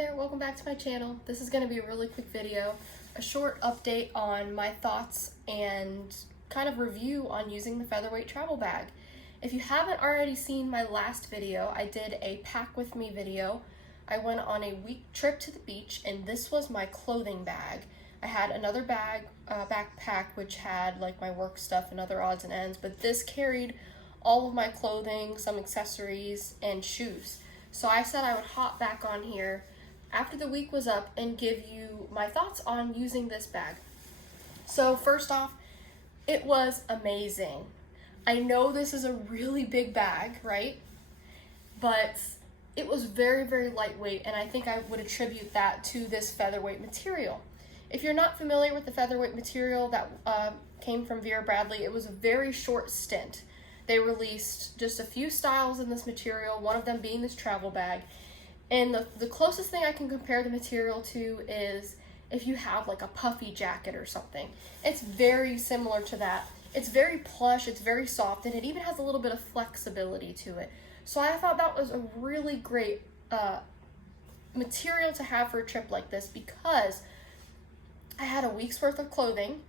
Hi there, welcome back to my channel. This is going to be a really quick video, a short update on my thoughts and kind of review on using the Featherweight travel bag. If you haven't already seen my last video, I did a pack with me video. I went on a week trip to the beach and this was my clothing bag. I had another bag, backpack, which had like my work stuff and other odds and ends, but this carried all of my clothing, some accessories, and shoes. So I said I would hop back on here after the week was up and give you my thoughts on using this bag. So first off, it was amazing. I know this is a really big bag, right? But it was very, very lightweight, and I think I would attribute that to this Featherweight material. If you're not familiar with the Featherweight material that came from Vera, it was a very short stint. They released just a few styles in this material, one of them being this travel bag. And the closest thing I can compare the material to is if you have like a puffy jacket or something. It's very similar to that. It's very plush, it's very soft, and it even has a little bit of flexibility to it. So I thought that was a really great material to have for a trip like this because I had a week's worth of clothing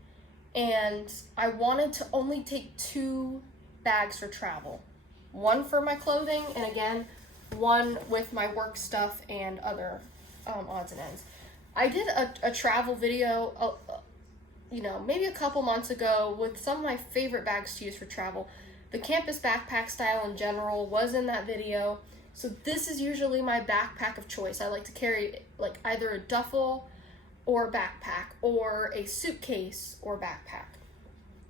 and I wanted to only take 2 bags for travel. One for my clothing, and again, one with my work stuff and other odds and ends. I did a travel video, maybe a couple months ago with some of my favorite bags to use for travel. The campus backpack style in general was in that video. So this is usually my backpack of choice. I like to carry like either a duffel or a backpack or a suitcase or backpack.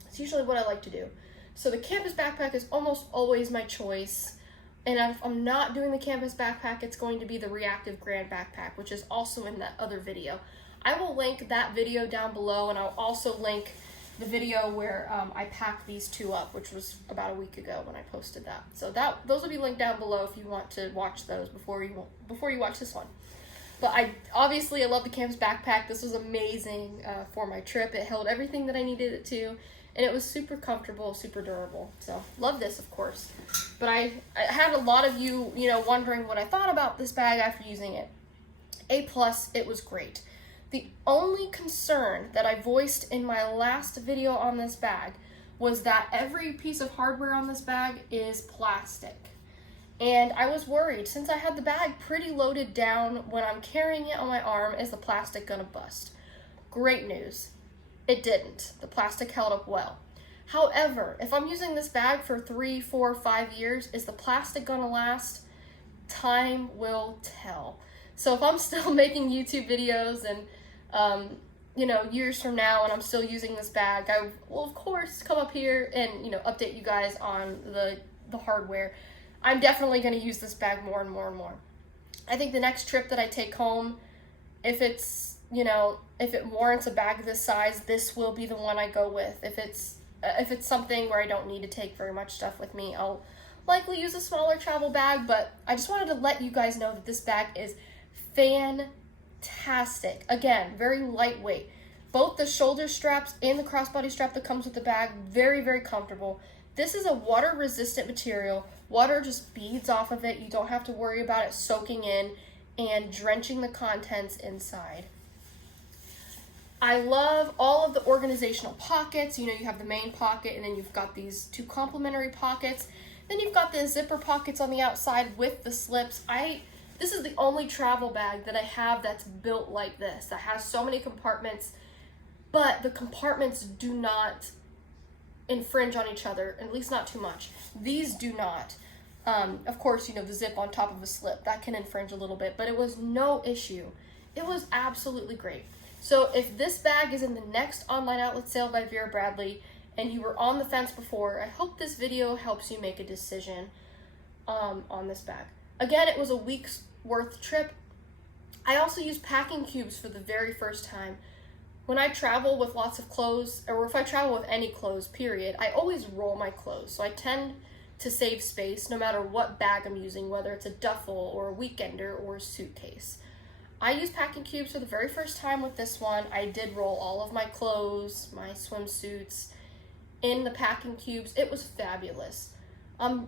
It's usually what I like to do. So the campus backpack is almost always my choice. And if I'm not doing the campus backpack, it's going to be the reactive grand backpack, which is also in that other video. I will link that video down below, and I'll also link the video where I packed these 2 up, which was about a week ago when I posted that. So those will be linked down below if you want to watch those before you watch this one. But I love the campus backpack. This was amazing for my trip. It held everything that I needed it to. And it was super comfortable, super durable. So, love this, of course. But I had a lot of you, wondering what I thought about this bag after using it. A+, it was great. The only concern that I voiced in my last video on this bag was that every piece of hardware on this bag is plastic. And I was worried, since I had the bag pretty loaded down, when I'm carrying it on my arm, is the plastic gonna bust? Great news. It didn't. The plastic held up well. However, if I'm using this bag for 3, 4, 5 years, is the plastic gonna last? Time will tell. So if I'm still making YouTube videos and, years from now and I'm still using this bag, I will of course come up here and, update you guys on the hardware. I'm definitely gonna use this bag more and more and more. I think the next trip that I take home, if it's if it warrants a bag this size, this will be the one I go with. If it's something where I don't need to take very much stuff with me, I'll likely use a smaller travel bag, but I just wanted to let you guys know that this bag is fantastic. Again, very lightweight. Both the shoulder straps and the crossbody strap that comes with the bag, very, very comfortable. This is a water-resistant material. Water just beads off of it. You don't have to worry about it soaking in and drenching the contents inside. I love all of the organizational pockets. You have the main pocket, and then you've got these 2 complementary pockets. Then you've got the zipper pockets on the outside with the slips. This is the only travel bag that I have that's built like this, that has so many compartments, but the compartments do not infringe on each other, at least not too much. These do not. Of course, the zip on top of a slip, that can infringe a little bit, but it was no issue. It was absolutely great. So if this bag is in the next online outlet sale by Vera, and you were on the fence before, I hope this video helps you make a decision on this bag. Again, it was a week's worth trip. I also used packing cubes for the very first time. When I travel with lots of clothes, or if I travel with any clothes, period, I always roll my clothes. So I tend to save space no matter what bag I'm using, whether it's a duffel or a weekender or a suitcase. I used packing cubes for the very first time with this one. I did roll all of my clothes, my swimsuits, in the packing cubes. It was fabulous.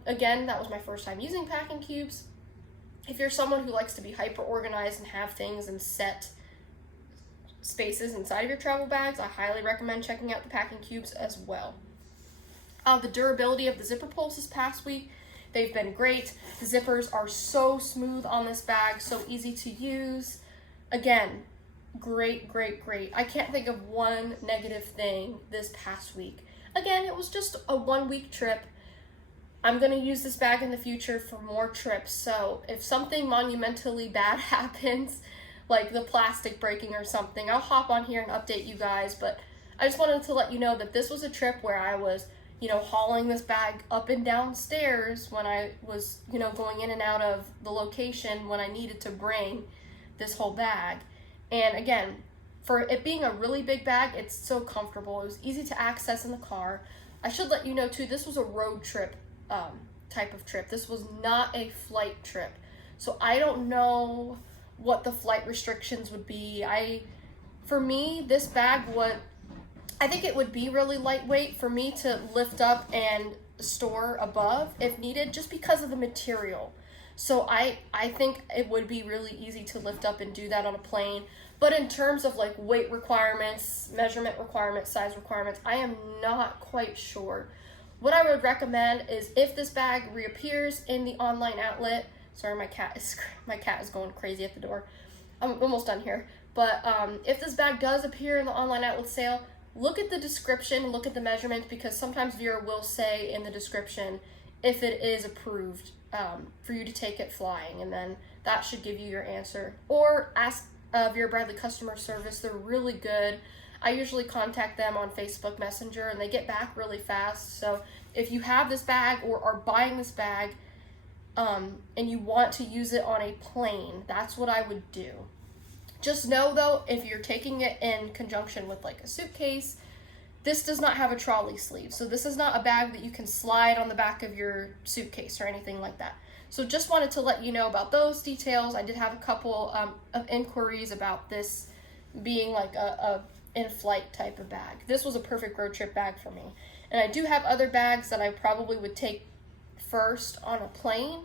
Again, that was my first time using packing cubes. If you're someone who likes to be hyper organized and have things in set spaces inside of your travel bags, I highly recommend checking out the packing cubes as well. The durability of the zipper pulls this past week, they've been great. The zippers are so smooth on this bag, so easy to use. Again, great, great, great. I can't think of one negative thing this past week. Again, it was just a 1-week trip. I'm going to use this bag in the future for more trips, so if something monumentally bad happens, like the plastic breaking or something, I'll hop on here and update you guys. But I just wanted to let you know that this was a trip where I was, hauling this bag up and down stairs when I was, going in and out of the location when I needed to bring this whole bag. And again, for it being a really big bag, it's so comfortable. It was easy to access in the car. I should let you know too, this was a road trip type of trip. This was not a flight trip. So I don't know what the flight restrictions would be. For me, this bag I think it would be really lightweight for me to lift up and store above if needed, just because of the material. So I think it would be really easy to lift up and do that on a plane. But in terms of like weight requirements, measurement requirements, size requirements, I am not quite sure. What I would recommend is if this bag reappears in the online outlet, sorry, my cat is going crazy at the door. I'm almost done here. But if this bag does appear in the online outlet sale, look at the description, look at the measurements, because sometimes Vera will say in the description if it is approved for you to take it flying, and then that should give you your answer. Or ask Vera Bradley customer service. They're really good. I usually contact them on Facebook Messenger, and they get back really fast. So if you have this bag or are buying this bag and you want to use it on a plane, that's what I would do. Just know though, if you're taking it in conjunction with like a suitcase, this does not have a trolley sleeve. So this is not a bag that you can slide on the back of your suitcase or anything like that. So just wanted to let you know about those details. I did have a couple of inquiries about this being like a in-flight type of bag. This was a perfect road trip bag for me. And I do have other bags that I probably would take first on a plane.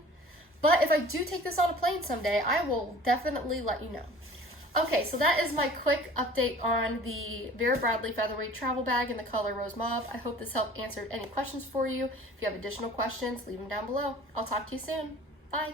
But if I do take this on a plane someday, I will definitely let you know. Okay, so that is my quick update on the Vera Bradley Featherweight travel bag in the color Rose Mauve. I hope this helped answer any questions for you. If you have additional questions, leave them down below. I'll talk to you soon. Bye.